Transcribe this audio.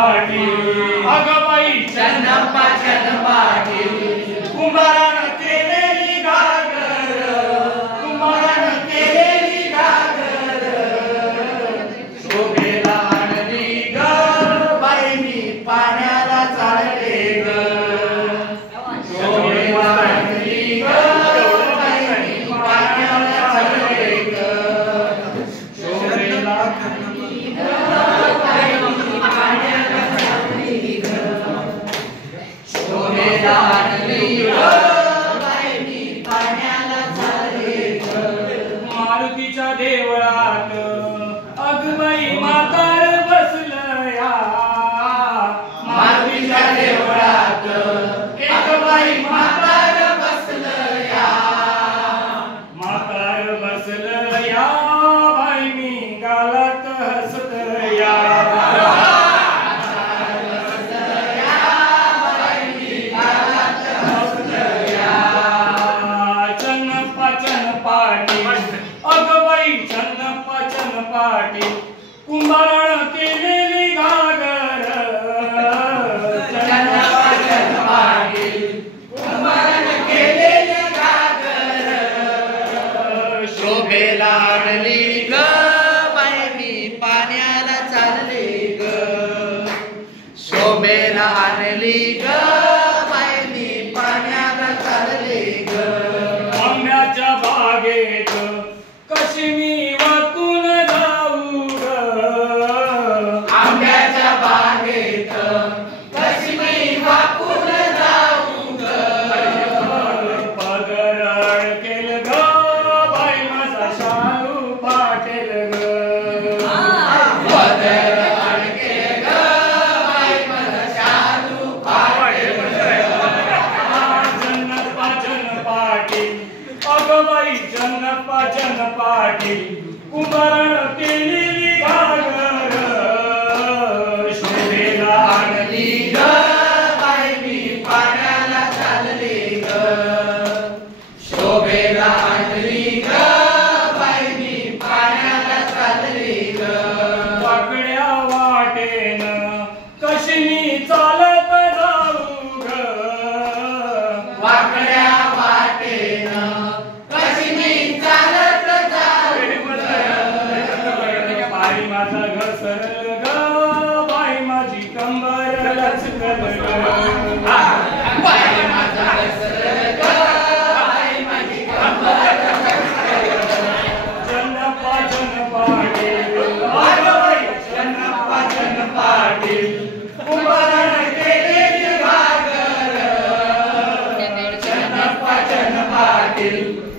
पाटील अगं बाई चन्नप्पा पाटील कुंभारानं केलेली घागर कुंभारानं केलेली घागर शोभेला आणली ग बाई मी पाण्याला चालले ग शोभेला आणली ग बाई मी पाण्याला चालले ग शोभेला आणली ग बाई मी पाण्याला चालले ग शोभेला आणली ग बाई मी पाण्याला चालले ग मारुतीच्या देवळात अगबाई म्हातार बसलया मारुतीच्या देवळात अगबाई म्हातार बसलया म्हातार बसलया बाई मी गालात हसतया पाटील कुंभारानं केलेली घागर चन्नप्पा पाटील कुंभारानं केलेली घागर शोभेला आणली ग बाई मी पाण्याला चालले ग शोभेला आणली ग बाई मी पाण्याला चालले ग आंब्याच्या बागेत कशी मी चन्नप्पा पाटील कुंभारानं केलेली घागर शोभेला आणली ग बाई मी पाण्याला चालले ग शोभेला आणली ग बाई मी पाण्याला चालले ग वाकड्या वाटेन कशी मी चालत जाऊ ग वाकड्या वाटेन माझा घसरल ग बाई माझी कंबर लचकल ग बाई माझा घसरल ग बाई माझी कंबर लचकल चन्नप्पा पाटील चन्नप्पा पाटील कुंभारानं केलेली घागर चन्नप्पा पाटील